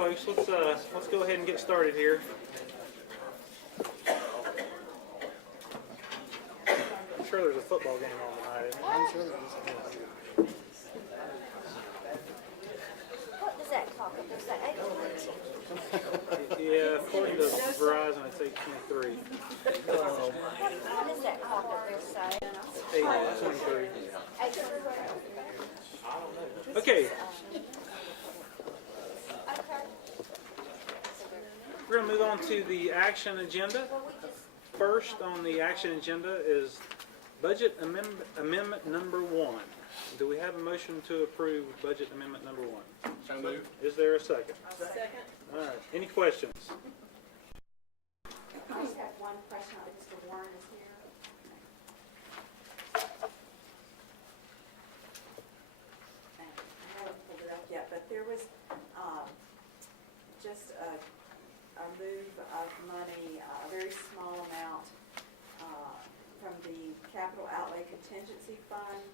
folks, let's go ahead and get started here. I'm sure there's a football game on tonight, isn't there? I'm sure there is. What does that clock? There's that 8:20. Yeah, according to Verizon, it's 8:23. What is that clock that they're saying? 8:23. 8:23. Okay, Okay. we're going to move on to the action agenda. Well, we just, First on the action agenda is budget amendment number 1. Do we have a motion to approve budget amendment number 1? So moved. Is there a second? Second. All right, any questions? I just have one question. Mr. Warren is here. I haven't pulled it up yet, but there was just a move of money, a very small amount from the capital outlay contingency fund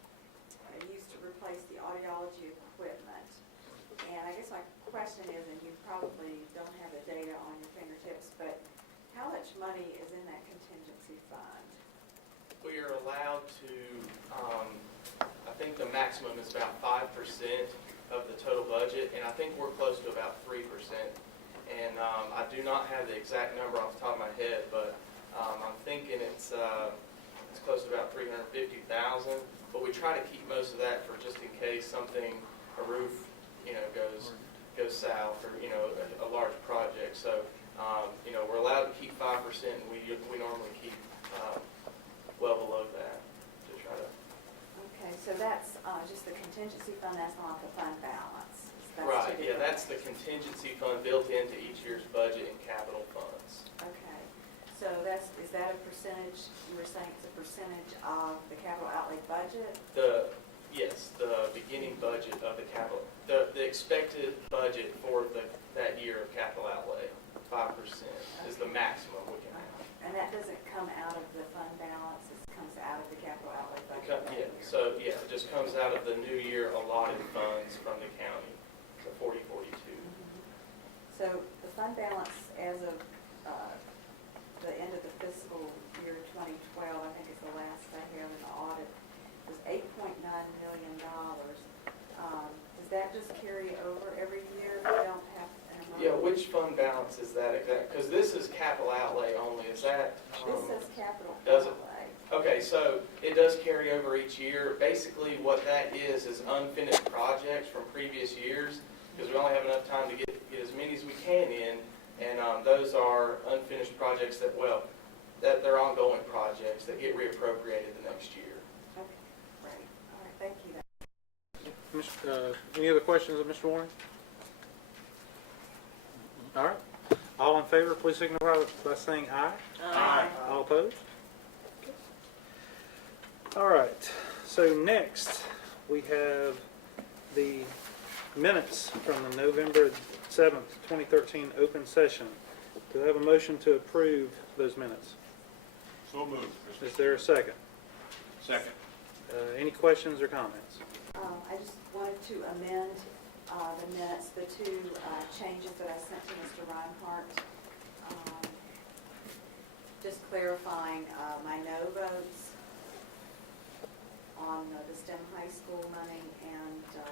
used to replace the audiology equipment. And I guess my question is, and you probably don't have the data on your fingertips, but how much money is in that contingency fund? We are allowed to, I think the maximum is about 5% of the total budget, and I think we're close to about 3%. And I do not have the exact number off the top of my head, but I'm thinking it's close to about $350,000. But we try to keep most of that for just in case something, a roof, goes south, or a large project. So we're allowed to keep 5%, and we normally keep well below that to try to. Okay, so that's just the contingency fund, that's not the fund balance. That's Right, two yeah, different that's the contingency fund built into each year's budget and capital funds. things. Okay, so is that a percentage, you were saying it's a percentage of the capital outlay budget? Yes, the beginning budget of the capital, the expected budget for that year of capital outlay, 5% is the maximum we can have. And that doesn't come out of the fund balance, it comes out of the capital outlay budget? Yeah, it just comes out of the new year allotted funds from the county, so 4042. So the fund balance as of the end of the fiscal year 2012, I think is the last I have in the audit, was $8.9 million. Does that just carry over every year if we don't have an emergency? Yeah, which fund balance is that exact? Because this is capital outlay only, is that? This says capital does it? outlay. Okay, so it does carry over each year. Basically, what that is unfinished projects from previous years, because we only have enough time to get as many as we can in, and those are unfinished projects that they're ongoing projects that get reappropriated the next year. Okay, great. All right, thank you. Any other questions of Mr. Warren? All right. All in favor, please signify by saying aye. Aye. All opposed? All right. So next, we have the minutes from the November 7th, 2013 open session. Do I have a motion to approve those minutes? So moved. Is there a second? Second. Any questions or comments? I just wanted to amend the minutes, the two changes that I sent to Mr. Reinhardt. Just clarifying my no votes on the STEM high school money and the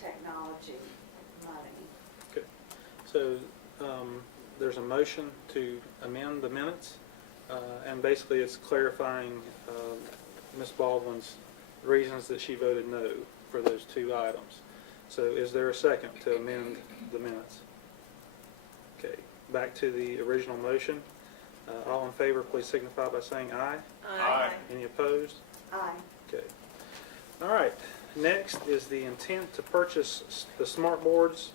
technology money. Okay. So there's a motion to amend the minutes, and basically it's clarifying Ms. Baldwin's reasons that she voted no for those two items. So is there a second to amend the minutes? Okay, back to the original motion. All in favor, please signify by saying aye. Aye. Any opposed? Aye. Okay. All right. Next is the intent to purchase the smart boards,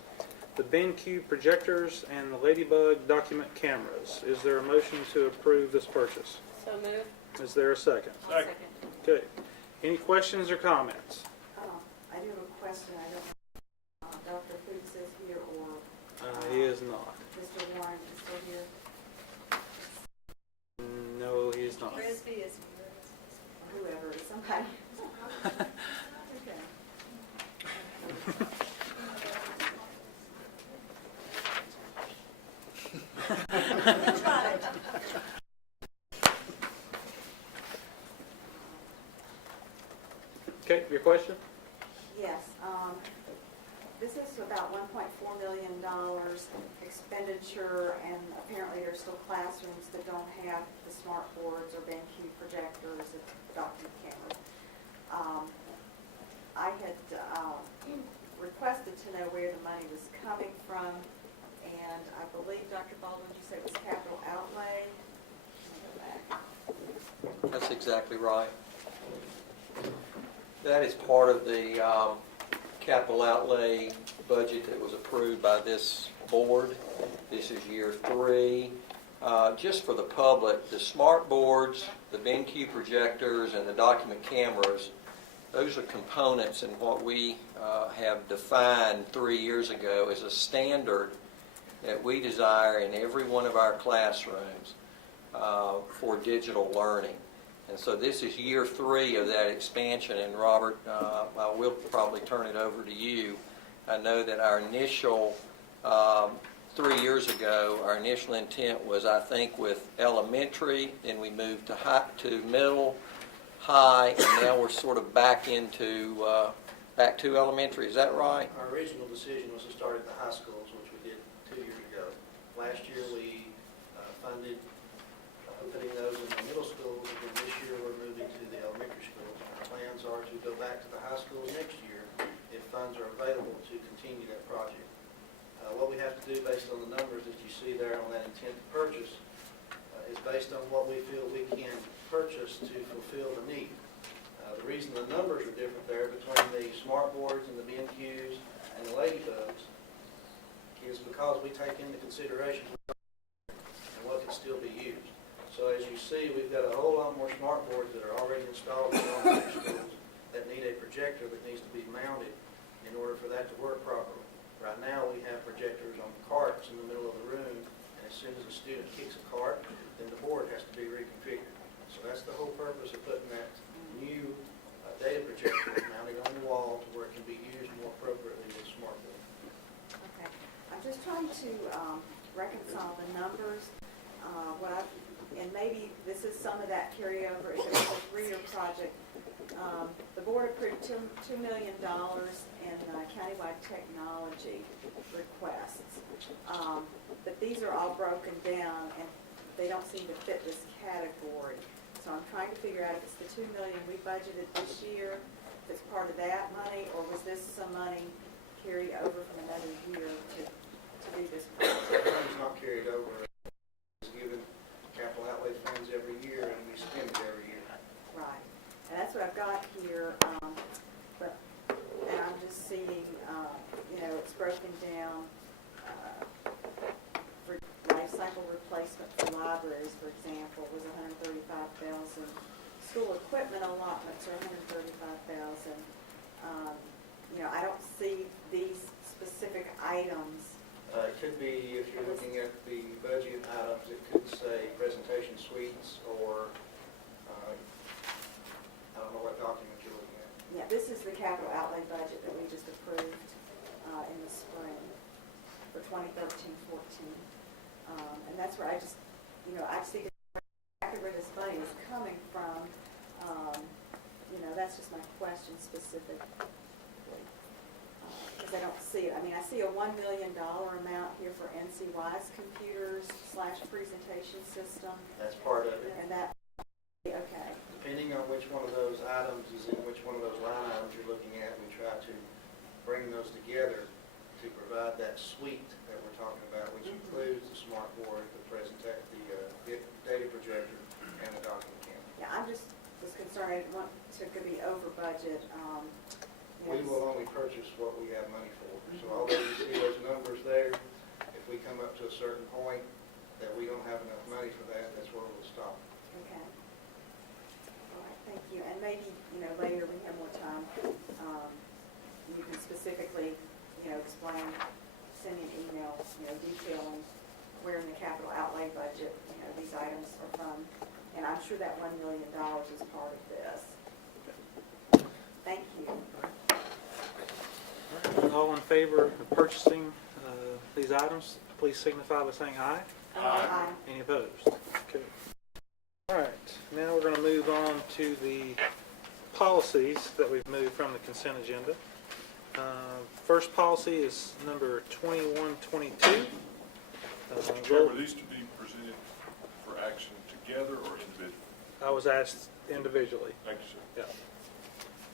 the BenQ projectors, and the Ladybug document cameras. Is there a motion to approve this purchase? So moved. Is there a second? Second. Okay. Any questions or comments? I do have a question. I don't know if Dr. Fuchs is here or He is not. Mr. Warren is still here. No, he is not. Frisbee is here. Whoever, somebody. Okay. Okay, your question? Yes, this is about $1.4 million expenditure, and apparently there's still classrooms that don't have the smart boards or BenQ projectors or document cameras. I had requested to know where the money was coming from, and I believe, Dr. Baldwin, you said it was capital outlay. Let me go back. That's exactly right. That is part of the capital outlay budget that was approved by this board. This is year 3. Just for the public, the smart boards, the BenQ projectors, and the document cameras, those are components in what we have defined 3 years ago as a standard that we desire in every one of our classrooms for digital learning. And so this is year 3 of that expansion, and Robert, I will probably turn it over to you. I know that our initial, 3 years ago, our initial intent was, I think, with elementary, then we moved to middle, high, and now we're sort of back to elementary. Is that right? Our original decision was to start at the high schools, which we did 2 years ago. Last year, we funded putting those in the middle schools, and this year we're moving to the elementary schools. Our plans are to go back to the high schools next year if funds are available to continue that project. What we have to do based on the numbers that you see there on that intent to purchase is based on what we feel we can purchase to fulfill the need. The reason the numbers are different there between the smart boards and the BenQs and the Ladybugs is because we take into consideration and what can still be used. So as you see, we've got a whole lot more smart boards that are already installed in elementary schools that need a projector that needs to be mounted in order for that to work properly. Right now, we have projectors on carts in the middle of the room, and as soon as a student kicks a cart, then the board has to be reconfigured. So that's the whole purpose of putting that new data projector mounted on the wall to where it can be used more appropriately with a smart board. Okay, I'm just trying to reconcile the numbers. And maybe this is some of that carryover. If it was a 3-year project, the board approved $2 million in countywide technology requests. But these are all broken down, and they don't seem to fit this category. So I'm trying to figure out if it's the $2 million we budgeted this year, if it's part of that money, or was this some money carried over from another year to do this project? It's not carried over. It's given capital outlay funds every year, and we spend it every year. Right, and that's what I've got here, and I'm just seeing, it's broken down, for life cycle replacement for libraries, for example, was $135,000. School equipment allotments are $135,000. I don't see these specific items. It could be, if you're looking at the budget items, it could say presentation suites or, I don't know what document you're looking at. Yeah, this is the capital outlay budget that we just approved in the spring for 2013-14. And that's where I see exactly where this money is coming from. That's just my question specifically. Because I don't see it. I mean, I see a $1 million amount here for NCY's computers / presentation system. That's part of it. And that, okay. Depending on which one of those items is in which one of those line items you're looking at, we try to bring those together to provide that suite that we're talking about, which includes the smart board, the data projector, and the document camera. Yeah, I'm just was concerned I didn't want to be over budget. We will only purchase what we have money for. So although you see those numbers there, if we come up to a certain point that we don't have enough money for that, that's where we'll stop. Okay. All right, thank you. And maybe, later we have more time, you can specifically, explain, send me an email, detailing where in the capital outlay budget, these items are from. And I'm sure that $1 million is part of this. Thank you. All in favor of purchasing these items, please signify by saying aye. Aye. Any opposed? Okay. All right, now we're going to move on to the policies that we've moved from the consent agenda. First policy is number 2122. Mr. Chair, were these to be presented for action together or individually? I was asked individually. Thank you, sir. Yeah.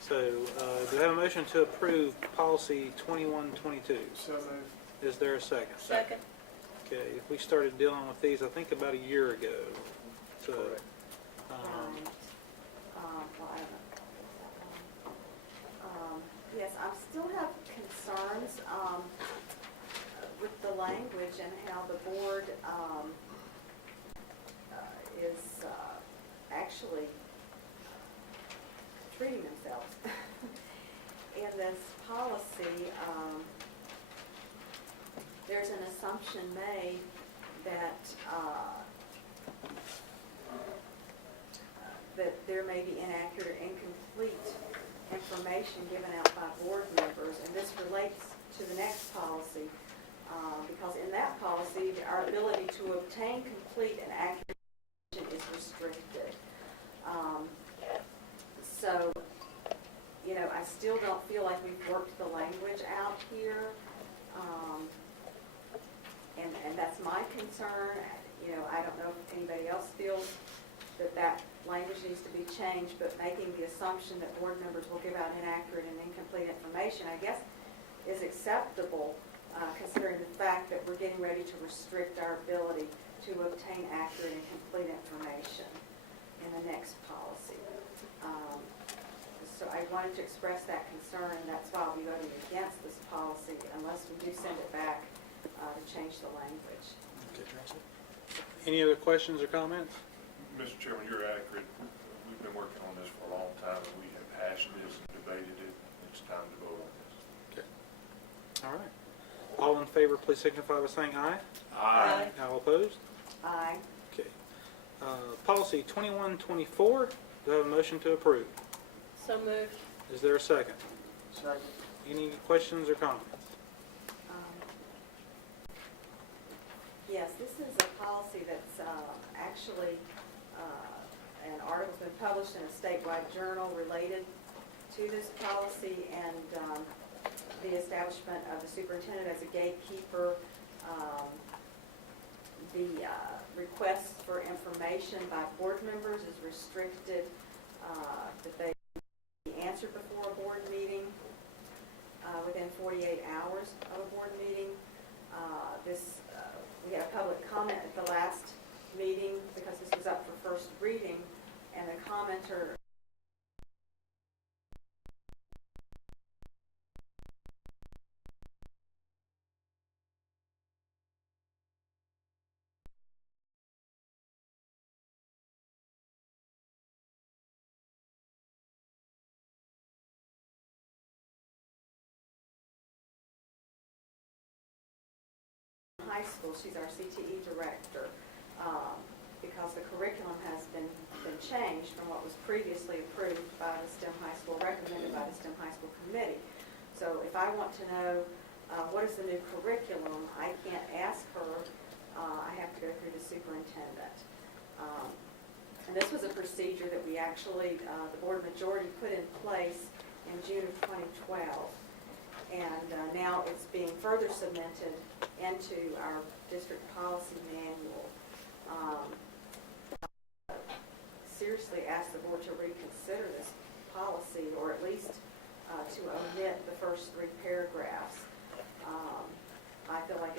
So, do I have a motion to approve policy 2122? So moved. Is there a second? Second. Okay, we started dealing with these, I think, about a year ago. So, Correct. Right. Well, I don't know. Yes, I still have concerns with the language and how the board is actually treating themselves. In this policy, there's an assumption made that that there may be inaccurate or incomplete information given out by board members, and this relates to the next policy, because in that policy, our ability to obtain complete and accurate information is restricted. So, you know, I still don't feel like we've worked the language out here, and that's my concern. You know, I don't know if anybody else feels that language needs to be changed, but making the assumption that board members will give out inaccurate and incomplete information, I guess, is acceptable, considering the fact that we're getting ready to restrict our ability to obtain accurate and complete information in the next policy. So I wanted to express that concern, and that's why I'll be voting against this policy unless we do send it back to change the language. any other questions or comments? Mr. Chairman, you're accurate. We've been working on this for a long time, and we have hashed this and debated it. It's time to vote on this. Okay. All right. All in favor, please signify by saying aye. Aye. All opposed? Aye. Okay. Policy 2124, do I have a motion to approve? So moved. Is there a second? Second. Any questions or comments? Yes, this is a policy that's actually, an article's been published in a statewide journal related to this policy, and the establishment of the superintendent as a gatekeeper, the requests for information by board members is restricted, that they be answered before a board meeting, within 48 hours of a board meeting. We had a public comment at the last meeting because this was up for first reading, and the commenter high school, she's our CTE director, because the curriculum has been changed from what was previously approved by the STEM High School, recommended by the STEM High School Committee. So if I want to know what is the new curriculum, I can't ask her, I have to go through the superintendent. And this was a procedure that we actually, the board majority put in place in June of 2012. And now it's being further cemented into our district policy manual. Seriously ask the board to reconsider this policy, or at least to omit the first 3 paragraphs. I feel like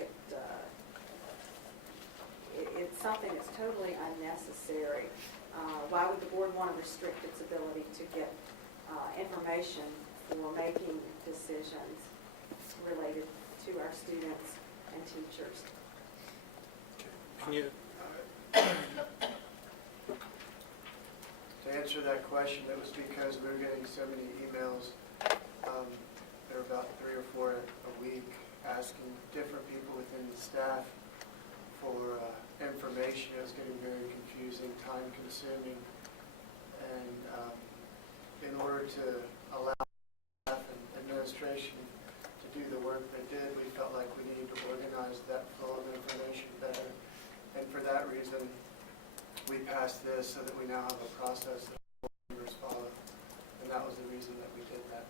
it's something that's totally unnecessary. Why would the board want to restrict its ability to get information for making decisions related to our students and teachers? Can you, To answer that question, it was because we were getting so many emails. There were about 3 or 4 a week asking different people within the staff for information. It was getting very confusing, time-consuming, and in order to allow staff and administration to do the work they did, we felt like we needed to organize that flow of information better. And for that reason, we passed this so that we now have a process that board members follow. And that was the reason that we did that.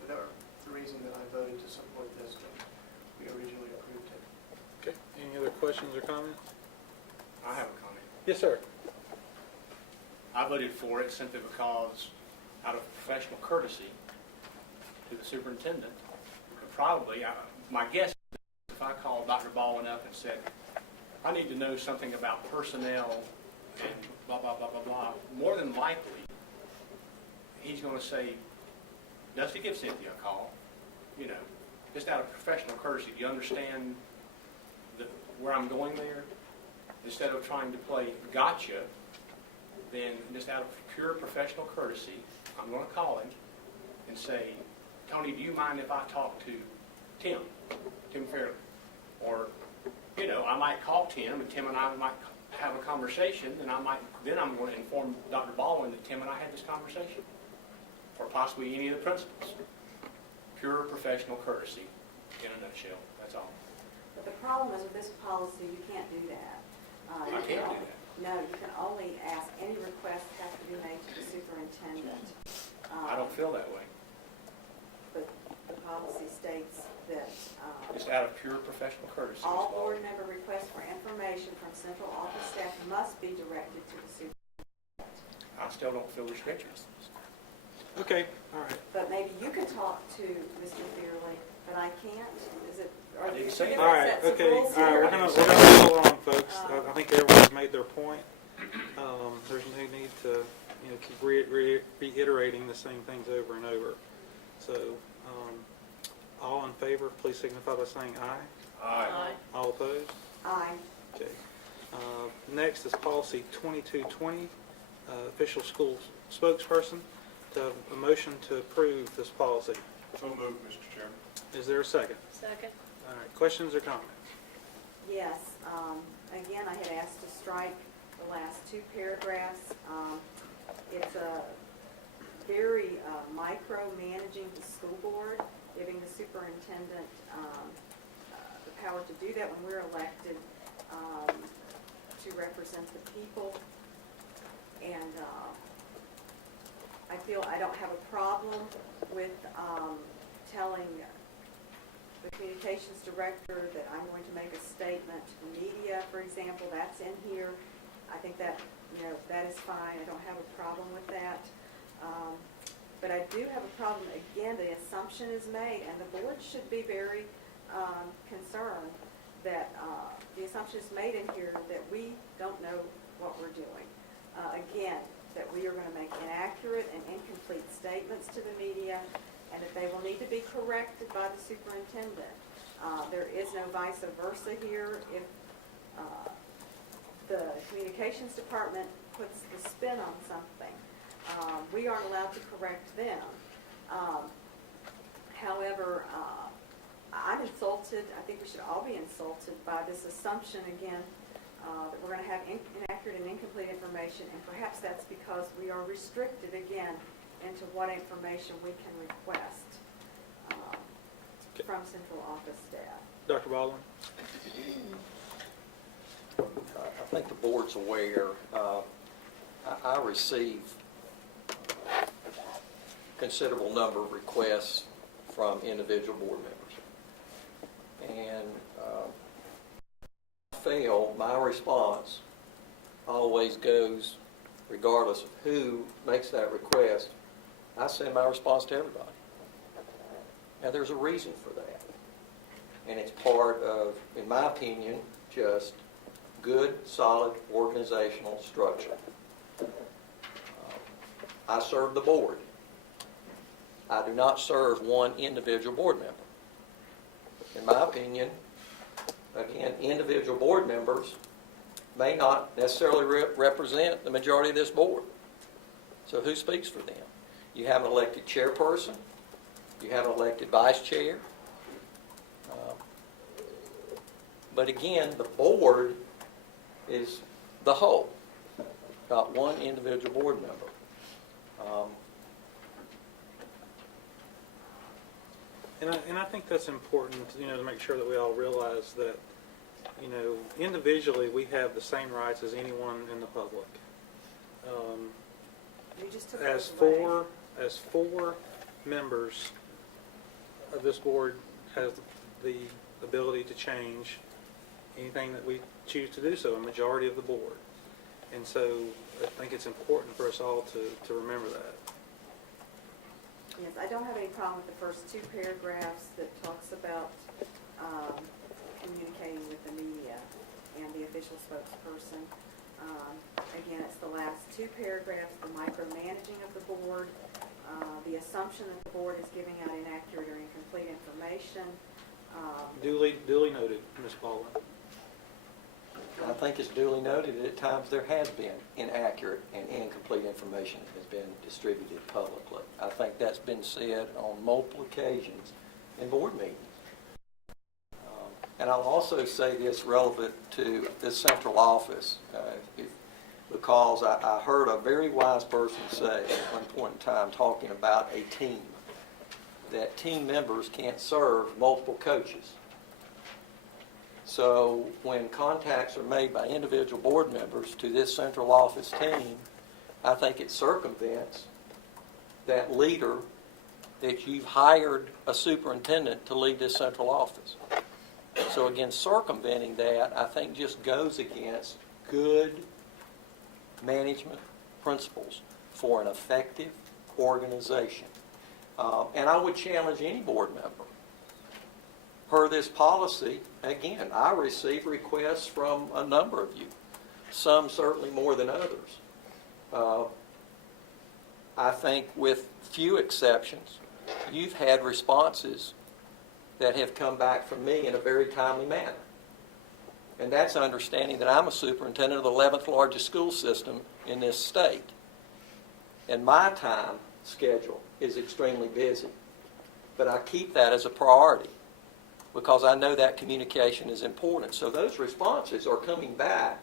But that was the reason that I voted to support this when we originally approved it. Okay, any other questions or comments? I have a comment. Yes, sir. I voted for it simply because, out of professional courtesy to the superintendent, my guess is if I called Dr. Baldwin up and said, I need to know something about personnel and blah, blah, blah, blah, blah, more than likely, he's going to say, Dusty, give Cynthia a call. You know, just out of professional courtesy, do you understand where I'm going there? Instead of trying to play gotcha, then just out of pure professional courtesy, I'm going to call him and say, Tony, do you mind if I talk to Tim Fairley? Or, you know, I might call Tim, and Tim and I might have a conversation, and then I'm going to inform Dr. Baldwin that Tim and I had this conversation, or possibly any of the principals. Pure professional courtesy, in a nutshell. That's all. But the problem is with this policy, you can't do that. I can't do that. No, you can only ask, any requests have to be made to the superintendent. I don't feel that way. But the policy states that Just out of pure professional courtesy. all Ms. board Baldwin. member requests for information from central office staff must be directed to the superintendent. I still don't feel restricted. Okay, all right. But maybe you can talk to Mr. Fairley, but I can't? Is it, are I there didn't say two that. All different right, sets of okay, all rules right, here? we're gonna go along, folks. I think everyone's made their point. There's no need to, keep reiterating the same things over and over. So, all in favor, please signify by saying aye. Aye. All opposed? Aye. Okay. Next is policy 2220, official school spokesperson. To have a motion to approve this policy. So moved, Mr. Chairman. Is there a second? Second. All right, questions or comments? Yes, again, I had asked to strike the last two paragraphs. It's a very micromanaging the school board, giving the superintendent the power to do that when we're elected to represent the people. And I feel I don't have a problem with telling the communications director that I'm going to make a statement to the media, for example. That's in here. I think that, that is fine. I don't have a problem with that. But I do have a problem, again, the assumption is made, and the board should be very concerned that the assumption is made in here that we don't know what we're doing. Again, that we are going to make inaccurate and incomplete statements to the media, and that they will need to be corrected by the superintendent. There is no vice versa here. If the communications department puts the spin on something, we aren't allowed to correct them. However, I'm insulted, I think we should all be insulted by this assumption again, that we're going to have inaccurate and incomplete information, and perhaps that's because we are restricted again into what information we can request from central office staff. Dr. Baldwin? I think the board's aware. I receive considerable number of requests from individual board members. And my response always goes, regardless of who makes that request, I send my response to everybody. Now, there's a reason for that. And it's part of, in my opinion, just good, solid organizational structure. I serve the board. I do not serve one individual board member. In my opinion, again, individual board members may not necessarily represent the majority of this board. So who speaks for them? You have an elected chairperson. You have an elected vice chair. But again, the board is the whole, not one individual board member. And I think that's important, to make sure that we all realize that you know, individually, we have the same rights as anyone in the public. You just took As those away. as four members of this board has the ability to change anything that we choose to do so, a majority of the board. And so I think it's important for us all to remember that. Yes, I don't have any problem with the first two paragraphs that talks about communicating with the media and the official spokesperson. Again, it's the last two paragraphs, the micromanaging of the board, the assumption that the board is giving out inaccurate or incomplete information. Duly noted, Ms. Baldwin. I think it's duly noted that at times there has been inaccurate and incomplete information that has been distributed publicly. I think that's been said on multiple occasions in board meetings. And I'll also say this relevant to this central office, because I heard a very wise person say at one point in time, talking about a team, that team members can't serve multiple coaches. So when contacts are made by individual board members to this central office team, I think it circumvents that leader that you've hired a superintendent to lead this central office. So again, circumventing that, I think just goes against good management principles for an effective organization. And I would challenge any board member. Per this policy, again, I receive requests from a number of you, some certainly more than others. I think with few exceptions, you've had responses that have come back from me in a very timely manner. And that's understanding that I'm a superintendent of the 11th largest school system in this state. And my time schedule is extremely busy. But I keep that as a priority because I know that communication is important. So those responses are coming back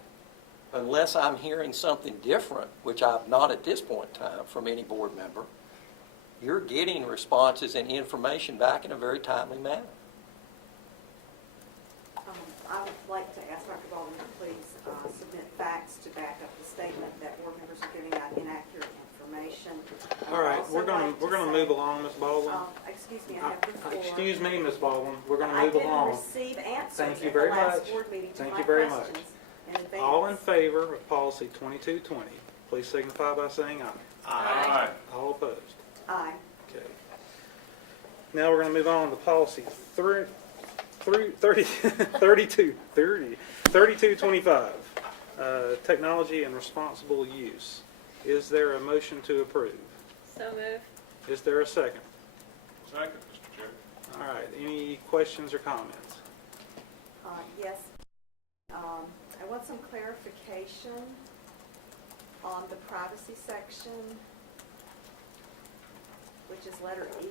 unless I'm hearing something different, which I've not at this point in time from any board member. You're getting responses and information back in a very timely manner. I would like to ask Dr. Baldwin to please submit facts to back up the statement that board members are giving out inaccurate information. All right, we're gonna move along, Ms. Baldwin. Excuse me, I have the floor. Excuse me, Ms. Baldwin, we're gonna move along. I didn't receive answers Thank you at very the last much. board meeting to Thank my you very much. questions in advance. All in favor of policy 2220, please signify by saying aye. Aye. All opposed? Aye. Okay. Now we're going to move on to policy 3225, technology and responsible use. Is there a motion to approve? So moved. Is there a second? Second, Mr. Chair. All right, any questions or comments? Yes. I want some clarification on the privacy section, which is letter E,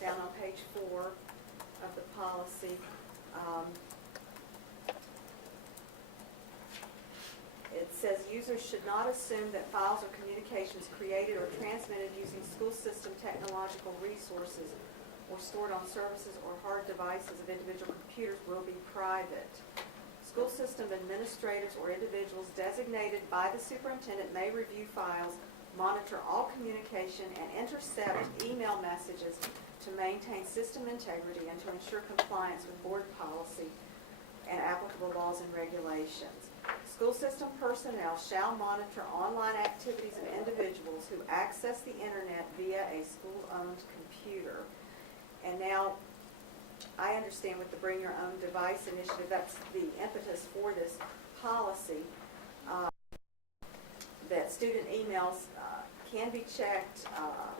down on page 4 of the policy. It says users should not assume that files or communications created or transmitted using school system technological resources or stored on services or hard devices of individual computers will be private. School system administrators or individuals designated by the superintendent may review files, monitor all communication, and intercept email messages to maintain system integrity and to ensure compliance with board policy and applicable laws and regulations. School system personnel shall monitor online activities of individuals who access the internet via a school-owned computer. And now, I understand with the Bring Your Own Device initiative, that's the impetus for this policy, that student emails can be checked,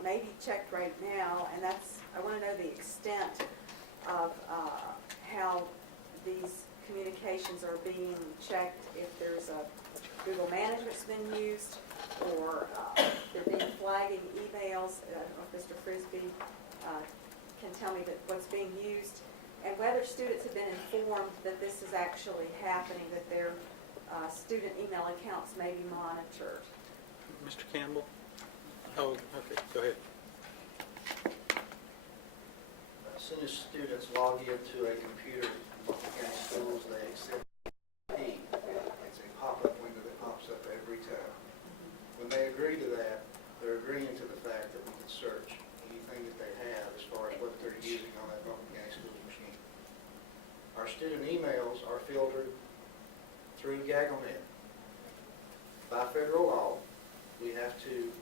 may be checked right now, and that's, I want to know the extent of how these communications are being checked, if there's a Google management's been used, or they're being flagging emails. I don't know if Mr. Frisbee can tell me that what's being used, and whether students have been informed that this is actually happening, that their student email accounts may be monitored. Mr. Campbell? Oh, okay, go ahead. As soon as students log into a computer in schools, they accept P. It's a pop-up window that pops up every time. When they agree to that, they're agreeing to the fact that we can search anything that they have as far as what they're using on that Buncombe County Schools machine. Our student emails are filtered through GaggleNet. By federal law, we have to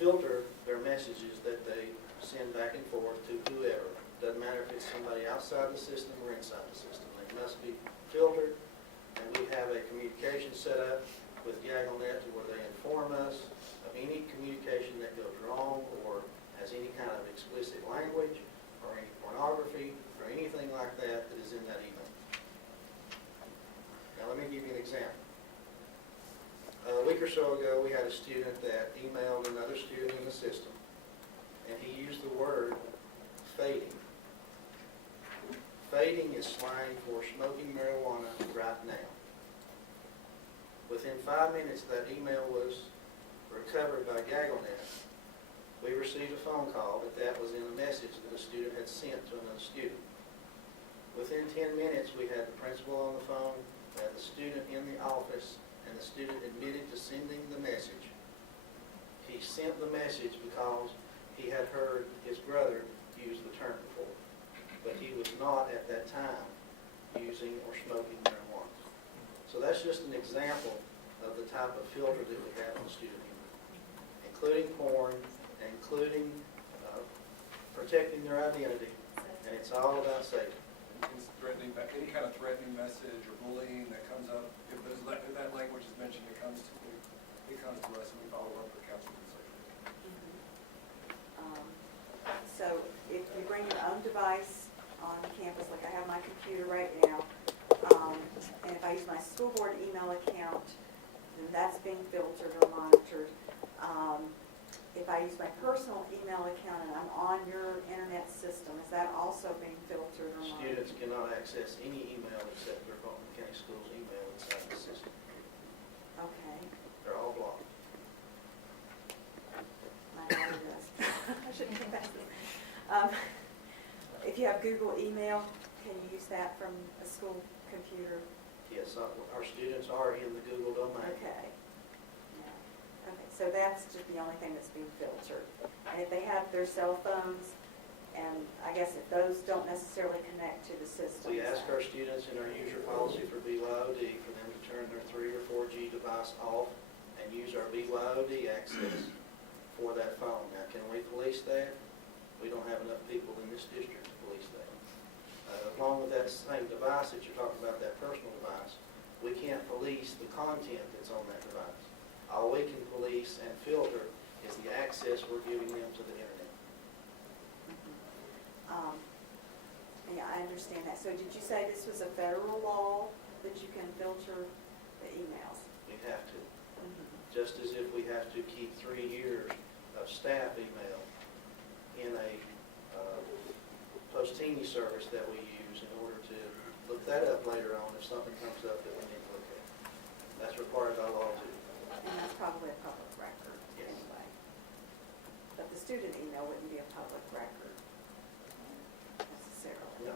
filter their messages that they send back and forth to whoever. Doesn't matter if it's somebody outside the system or inside the system. They must be filtered, and we have a communication set up with GaggleNet to where they inform us of any communication that goes wrong or has any kind of explicit language or any pornography or anything like that that is in that email. Now let me give you an example. A week or so ago, we had a student that emailed another student in the system, and he used the word fading. Fading is slang for smoking marijuana right now. Within 5 minutes, that email was recovered by GaggleNet. We received a phone call that was in a message that a student had sent to another student. Within 10 minutes, we had the principal on the phone, we had the student in the office, and the student admitted to sending the message. He sent the message because he had heard his brother use the term before, but he was not at that time using or smoking marijuana. So that's just an example of the type of filter that we have on student email, including porn, and including protecting their identity, and it's all about safety. Is threatening, any kind of threatening message or bullying that comes up, if that language is mentioned, it comes to us and we follow up with counseling and social. So if you bring your own device on campus, like I have my computer right now, and if I use my school board email account, then that's being filtered or monitored. If I use my personal email account and I'm on your internet system, is that also being filtered or monitored? Students cannot access any email except their Buncombe County Schools email inside the system. Okay. They're all blocked. My daughter does. I shouldn't think that. If you have Google email, can you use that from a school computer? Yes, our students are in the Google domain. Okay. Yeah. Okay, so that's just the only thing that's being filtered. And if they have their cell phones, and I guess if those don't necessarily connect to the system. We ask our students in our user policy for BYOD for them to turn their 3 or 4G device off and use our BYOD access for that phone. Now, can we police that? We don't have enough people in this district to police that. Along with that same device that you're talking about, that personal device, we can't police the content that's on that device. All we can police and filter is the access we're giving them to the internet. Yeah, I understand that. So did you say this was a federal law that you can filter the emails? We have to. Just as if we have to keep 3 years of staff email in a post-teeny service that we use in order to look that up later on if something comes up that we need to look at. That's required by law too. And that's probably a public record Yes. anyway. But the student email wouldn't be a public record necessarily. No.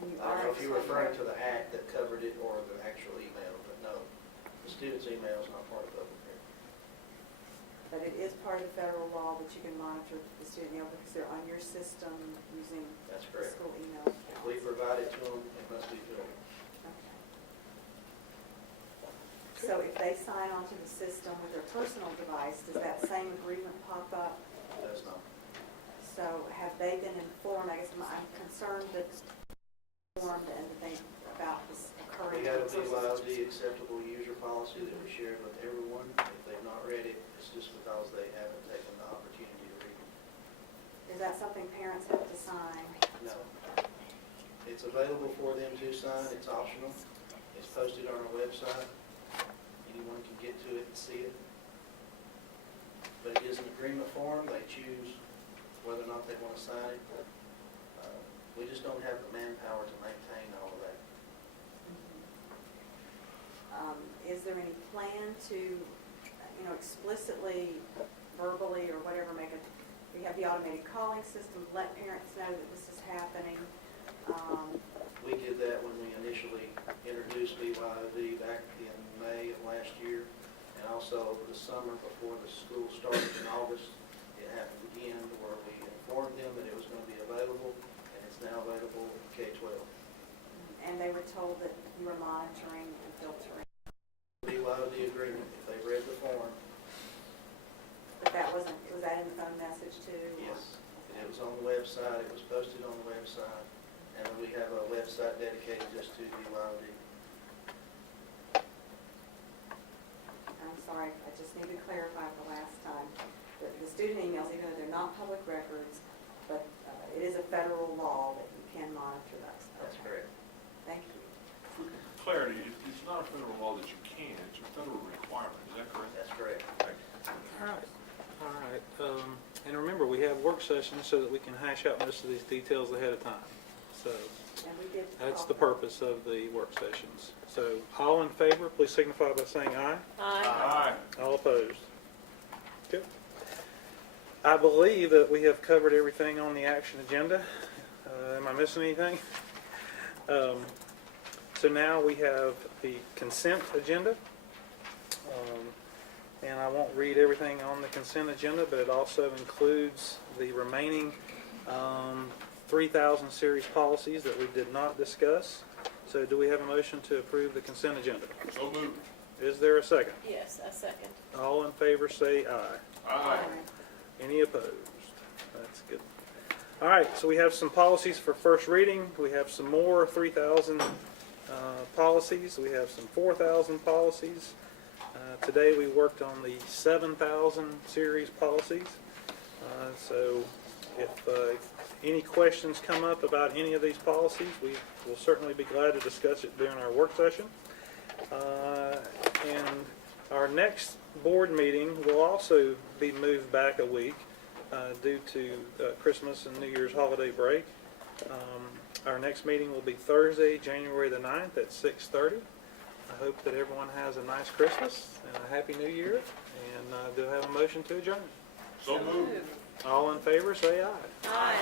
And you I don't know if you're saying referring to the act that covered it or the actual email, but no, the student's email is not part of public record. But it is part of federal law that you can monitor the student email because they're on your system using That's the correct. school email If accounts. we provide it to them, it must be filled. Okay. So if they sign onto the system with their personal device, does that same agreement pop up? It does not. So have they been informed? I guess I'm concerned that informed and to think about this occurring. We have a BYOD acceptable user policy that we shared with everyone. If they've not read it, it's just because they haven't taken the opportunity to read it. Is that something parents have to sign? No. It's available for them to sign. It's optional. It's posted on our website. Anyone can get to it and see it. But it is an agreement form. They choose whether or not they want to sign it. We just don't have the manpower to maintain all of that. Is there any plan to, explicitly, verbally, or whatever, make a We have the automated calling system to let parents know that this is happening. We did that when we initially introduced BYOD back in May of last year, and also over the summer before the school started in August. It happened again where we informed them that it was going to be available, and it's now available in K-12. And they were told that you were monitoring and filtering. BYOD agreement, if they read the form, But that wasn't, was that in the phone message too? yes. It was on the website, it was posted on the website, and we have a website dedicated just to BYOD. I'm sorry, I just need to clarify for the last time. The student emails, even though they're not public records, but it is a federal law that you can monitor those. That's Okay. correct. Thank you. Clarity, it's not a federal law that you can, it's a federal requirement, is that correct? That's correct. All right, all right. And remember, we have work sessions so that we can hash out most of these details ahead of time. So And we did. that's talk the about- purpose of the work sessions. So all in favor, please signify by saying aye. Aye. All opposed? Good. I believe that we have covered everything on the action agenda. Am I missing anything? So now we have the consent agenda. And I won't read everything on the consent agenda, but it also includes the remaining 3,000 series policies that we did not discuss. So do we have a motion to approve the consent agenda? So moved. Is there a second? Yes, a second. All in favor say aye. Aye. Any opposed? That's good. All right, so we have some policies for first reading. We have some more 3,000 policies. We have some 4,000 policies. Today we worked on the 7,000 series policies. So if any questions come up about any of these policies, we will certainly be glad to discuss it during our work session. And our next board meeting will also be moved back a week due to Christmas and New Year's holiday break. Our next meeting will be Thursday, January the 9th at 6:30. I hope that everyone has a nice Christmas and a Happy New Year. And do I have a motion to adjourn? So moved. All in favor, say aye. Aye.